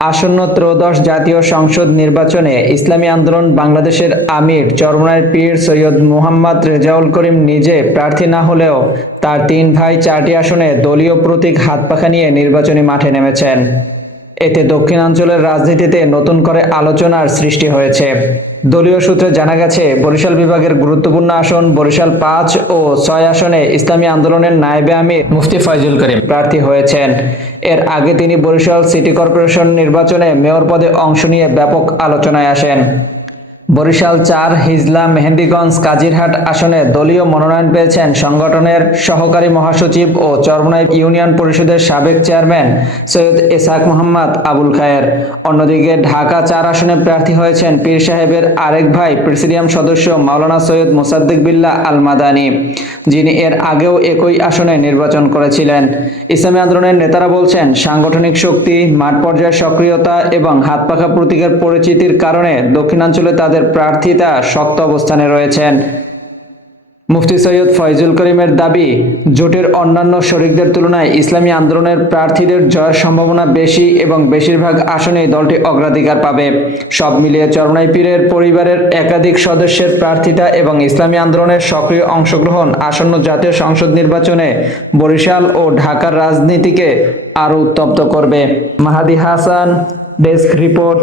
আসন্ন ত্রয়োদশ জাতীয় সংসদ নির্বাচনে ইসলামী আন্দোলন বাংলাদেশের আমির চরমনায়ের পীর সৈয়দ মুহাম্মদ রেজাউল করিম নিজে প্রার্থী না হলেও তার তিন ভাই চারটি আসনে দলীয় প্রতীক হাতপাখা নিয়ে নির্বাচনী মাঠে নেমেছেন। এতে দক্ষিণাঞ্চলের রাজনীতিতে নতুন করে আলোচনার সৃষ্টি হয়েছে। দলীয় সূত্রে জানা গেছে, বরিশাল বিভাগের গুরুত্বপূর্ণ আসন বরিশাল ৫ ও ৬ আসনে ইসলামী আন্দোলনের নায়েবে আমির মুফতি ফয়জুল করিম প্রার্থী হয়েছেন। এর আগে তিনি বরিশাল সিটি কর্পোরেশন নির্বাচনে মেয়র পদে অংশ নিয়ে ব্যাপক আলোচনায় আসেন। বরিশাল ৪ হিজলা মেহেন্দিগঞ্জ কাজিরহাট আসনে দলীয় মনোনয়ন পেয়েছেন সংগঠনের সহকারী মহাসচিব ও চরমনাই ইউনিয়ন পরিষদের সাবেক চেয়ারম্যান সৈয়দ ইসহাক মোহাম্মদ আবুল খায়ের। অন্যদিকে ঢাকা ৪ আসনে প্রার্থী হয়েছেন পীর সাহেবের আরেক ভাই প্রেসিডিয়াম সদস্য মাওলানা সৈয়দ মোসাদ্দেক বিল্লাহ আল মাদানী, যিনি এর আগেও একই আসনে নির্বাচন করেছিলেন। ইসলামী আন্দোলনের নেতারা বলছেন, সাংগঠনিক শক্তি, মাঠ পর্যায়ের সক্রিয়তা এবং হাতপাখা প্রতীকের পরিচিতির কারণে দক্ষিণাঞ্চলে তাদের প্রার্থীতা শক্ত অবস্থানে রয়েছেন। মুফতি সৈয়দ ফয়জুল করিমের দাবি, জোটের অন্যান্য শরিকদের তুলনায় ইসলামী আন্দোলনের প্রার্থীদের জয়ের সম্ভাবনা বেশি এবং বেশিরভাগ আসনেই দলটি অগ্রাধিকার পাবে। সব মিলিয়ে চরমনাই পীরের পরিবারের একাধিক সদস্যের প্রার্থিতা এবং ইসলামী আন্দোলনের সক্রিয় অংশগ্রহণ আসন্ন জাতীয় সংসদ নির্বাচনে বরিশাল ও ঢাকার রাজনীতিকে আরও উত্তপ্ত করবে। মাহাদি হাসান, ডেস্ক রিপোর্ট।